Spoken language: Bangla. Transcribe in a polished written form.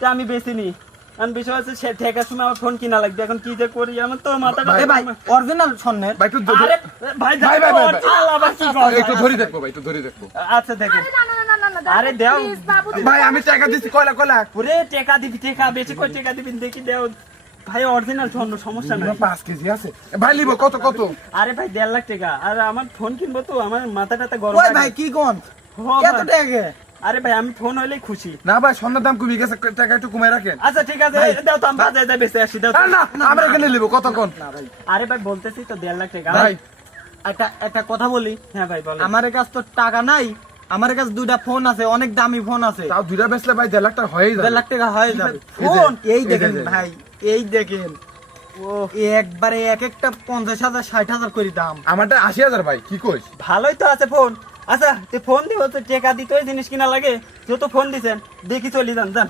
তা আমি বেশি নি আমি বিষয় আছে সে ঠেকার সময় আমার ফোন কিনা লাগবে এখন কি যে করি আমার তো মাথাটা ভাই অরিজিনাল স্বর্ণের ভাই একটু আরে ভাই ভাই, ভাই, ভাই, original আবার কি কর একটু ধরে দেখবো ভাই, একটু ধরে দেখবো। আচ্ছা দেখেন আরে না না না না না দাদু, আরে দেও। please, বাবু তুমি ভাই আমি টাকা দিচ্ছি, কয়লা কয়লা। ওরে টাকা দিবি টাকা বেশি করে টাকা দিবি দেখি দেও ভাই অরিজিনাল স্বর্ণ সমস্যা নাই 5 কেজি আছে ভাই, নিব কত কত? আরে ভাই 1.5 লাখ টাকা আর আমার ফোন কিনবো তো আমার মাথাটা গরম ওই লাগে। ভাই কি কোন হো এত ভাই। টাকা আরে ভাই আমি ফোন হইলেই খুশি না ভাই স্বর্ণের দাম কমে গেছে, টাকা একটু কমায় রাখেন। আচ্ছা ঠিক আছে দাও তো আমি বাজারে যাই বেঁচে আসি দাও তো। না না আমরা এখানে নিব কত কোন? না ভাই আরে ভাই বলতেছি তো 1.5 লাখ টাকা ভাই একটা কথা বলি হ্যাঁ ভাই বলো আমার কাছে তো টাকা নাই আমার কাছে দুইটা ফোন আছে অনেক দামি ফোন আছে তাও দুইটা বেচলে ভাই 1.5 লাখ টাকা হয়েই 1.5 যাবে। লাখ টাকা হয়ে যাবে ফোন? এই দেখেন এই যে, ভাই এই দেখেন ও একবারে এক একটা 50,000 60,000 করে দাম আমারটা 80,000 ভাই, কি কইস? ভালোই তো আছে ফোন আচ্ছা তে ফোন দিব তো টাকা দিতে ওই জিনিস কিনা লাগে কেউ তো ফোন দিছেন দেখি চলি যান যান